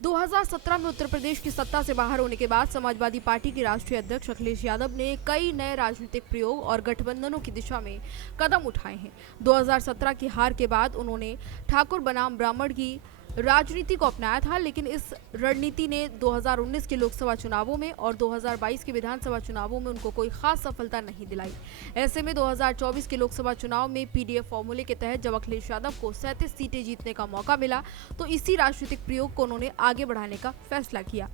2017 में उत्तर प्रदेश की सत्ता से बाहर होने के बाद समाजवादी पार्टी के राष्ट्रीय अध्यक्ष अखिलेश यादव ने कई नए राजनीतिक प्रयोग और गठबंधनों की दिशा में कदम उठाए हैं। 2017 की हार के बाद उन्होंने ठाकुर बनाम ब्राह्मण की राजनीति को अपनाया था, लेकिन इस रणनीति ने 2019 के लोकसभा चुनावों में और 2022 के विधानसभा चुनावों में उनको कोई खास सफलता नहीं दिलाई। ऐसे में 2024 के लोकसभा चुनाव में पीडीएफ फॉर्मूले के तहत जब अखिलेश यादव को 37 सीटें जीतने का मौका मिला, तो इसी राजनीतिक प्रयोग को उन्होंने आगे बढ़ाने का फैसला किया।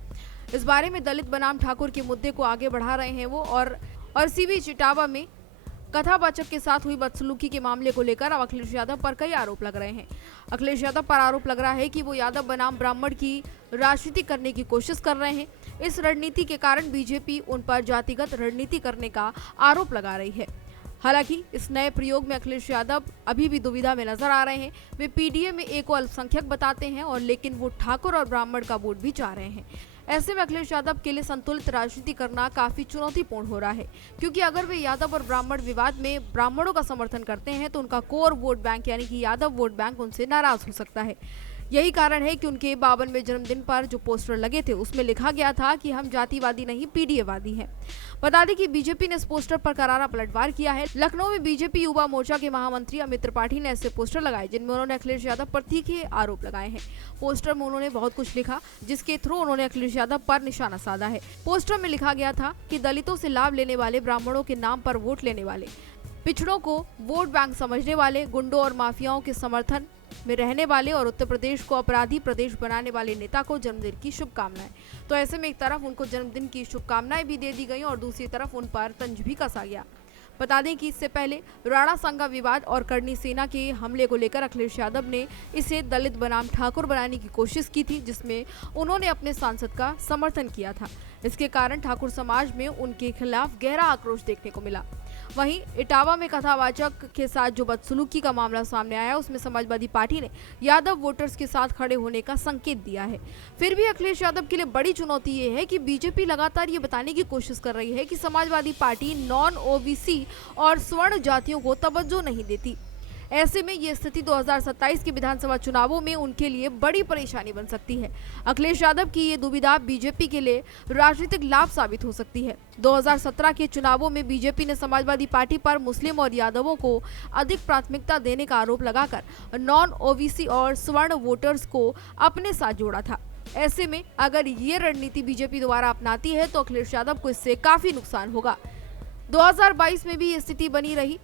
इस बारे में दलित बनाम ठाकुर के मुद्दे को आगे बढ़ा रहे हैं वो, और इसी बीच इटावा में कथावाचक के साथ हुई बदसलूकी के मामले को लेकर अब अखिलेश यादव पर कई आरोप लग रहे हैं। अखिलेश यादव पर आरोप लग रहा है कि वो यादव बनाम ब्राह्मण की राजनीति करने की कोशिश कर रहे हैं। इस रणनीति के कारण बीजेपी उन पर जातिगत रणनीति करने का आरोप लगा रही है। हालांकि इस नए प्रयोग में अखिलेश यादव अभी भी दुविधा में नजर आ रहे हैं। वे पीडीए में एक को अल्पसंख्यक बताते हैं और लेकिन वो ठाकुर और ब्राह्मण का वोट भी चाह रहे हैं। ऐसे में अखिलेश यादव के लिए संतुलित राजनीति करना काफी चुनौतीपूर्ण हो रहा है, क्योंकि अगर वे यादव और ब्राह्मण विवाद में ब्राह्मणों का समर्थन करते हैं तो उनका कोर वोट बैंक यानी कि यादव वोट बैंक उनसे नाराज हो सकता है। यही कारण है कि उनके 52वें जन्मदिन पर जो पोस्टर लगे थे उसमें लिखा गया था कि हम जातिवादी नहीं पीडीएवादी हैं। बता दें कि बीजेपी ने इस पोस्टर पर करारा पलटवार किया है। लखनऊ में बीजेपी युवा मोर्चा के महामंत्री अमित त्रिपाठी ने ऐसे पोस्टर लगाए जिनमें उन्होंने अखिलेश यादव पर तीखे आरोप लगाए हैं। पोस्टर में उन्होंने बहुत कुछ लिखा, जिसके थ्रू उन्होंने अखिलेश यादव पर निशाना साधा है। पोस्टर में लिखा गया था कि दलितों से लाभ लेने वाले, ब्राह्मणों के नाम पर वोट लेने वाले, पिछड़ों को वोट बैंक समझने वाले, गुंडों और माफियाओं के समर्थन में रहने वाले और उत्तर प्रदेश को अपराधी प्रदेश बनाने वाले नेता को जन्मदिन की शुभकामनाएं। तो ऐसे में एक तरफ उनको जन्मदिन की शुभकामनाएं भी दे दी गई और दूसरी तरफ उन पर तंज भी कसा गया। बता दें कि इससे पहले राणा संगा विवाद और करनी सेना के हमले को लेकर अखिलेश यादव ने इसे दलित बनाम ठाकुर बनाने की कोशिश की थी, जिसमें उन्होंने अपने सांसद का समर्थन किया था। इसके कारण ठाकुर समाज में उनके खिलाफ गहरा आक्रोश देखने को मिला। वहीं इटावा में कथावाचक के साथ जो बदसलूकी का मामला सामने आया, उसमें समाजवादी पार्टी ने यादव वोटर्स के साथ खड़े होने का संकेत दिया है। फिर भी अखिलेश यादव के लिए बड़ी चुनौती ये है कि बीजेपी लगातार ये बताने की कोशिश कर रही है कि समाजवादी पार्टी नॉन ओबीसी और स्वर्ण जातियों को तवज्जो नहीं देती। ऐसे में ये स्थिति 2027 के विधानसभा चुनावों में उनके लिए बड़ी परेशानी बन सकती है। अखिलेश यादव की ये दुविधा बीजेपी के लिए राजनीतिक लाभ साबित हो सकती है। 2017 के चुनावों में बीजेपी ने समाजवादी पार्टी पर मुस्लिम और यादवों को अधिक प्राथमिकता देने का आरोप लगाकर नॉन ओबीसी और स्वर्ण वोटर्स को अपने साथ जोड़ा था। ऐसे में अगर ये रणनीति बीजेपी द्वारा अपनाती है तो अखिलेश यादव को इससे काफी नुकसान होगा। 2022 में भी ये स्थिति बनी रही।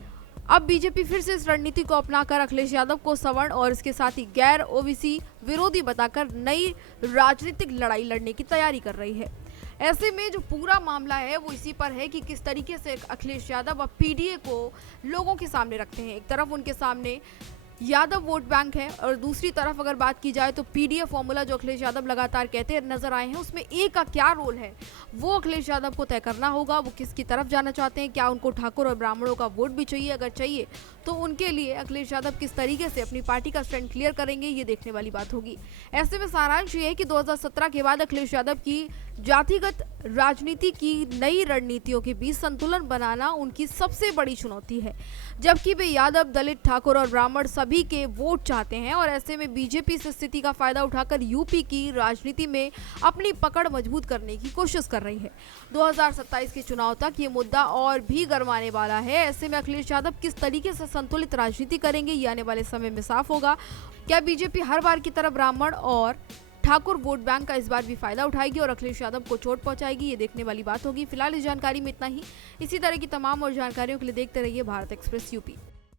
अब बीजेपी फिर से इस रणनीति को अपनाकर अखिलेश यादव को सवर्ण और इसके साथ ही गैर ओबीसी विरोधी बताकर नई राजनीतिक लड़ाई लड़ने की तैयारी कर रही है। ऐसे में जो पूरा मामला है वो इसी पर है कि किस तरीके से अखिलेश यादव अब पीडीए को लोगों के सामने रखते हैं। एक तरफ उनके सामने यादव वोट बैंक है और दूसरी तरफ अगर बात की जाए तो पीडीएफ फॉर्मूला जो अखिलेश यादव लगातार कहते नजर आए हैं, उसमें ए का क्या रोल है वो अखिलेश यादव को तय करना होगा। वो किसकी तरफ जाना चाहते हैं, क्या उनको ठाकुर और ब्राह्मणों का वोट भी चाहिए, अगर चाहिए तो उनके लिए अखिलेश यादव किस तरीके से अपनी पार्टी का स्टैंड क्लियर करेंगे, ये देखने वाली बात होगी। ऐसे में सारांश ये है कि 2017 के बाद अखिलेश यादव की जातिगत राजनीति की नई रणनीतियों के बीच संतुलन बनाना उनकी सबसे बड़ी चुनौती है, जबकि वे यादव, दलित, ठाकुर और ब्राह्मण सभी के वोट चाहते हैं। और ऐसे में बीजेपी इस स्थिति का फायदा उठाकर यूपी की राजनीति में अपनी पकड़ मजबूत करने की कोशिश कर रही है। 2027 के चुनाव तक ये मुद्दा और भी गरमाने वाला है। ऐसे में अखिलेश यादव किस तरीके से संतुलित राजनीति करेंगे ये आने वाले समय में साफ होगा। क्या बीजेपी हर बार की तरह ब्राह्मण और ठाकुर वोट बैंक का इस बार भी फायदा उठाएगी और अखिलेश यादव को चोट पहुंचाएगी, ये देखने वाली बात होगी। फिलहाल इस जानकारी में इतना ही। इसी तरह की तमाम और जानकारियों के लिए देखते रहिए भारत एक्सप्रेस यूपी।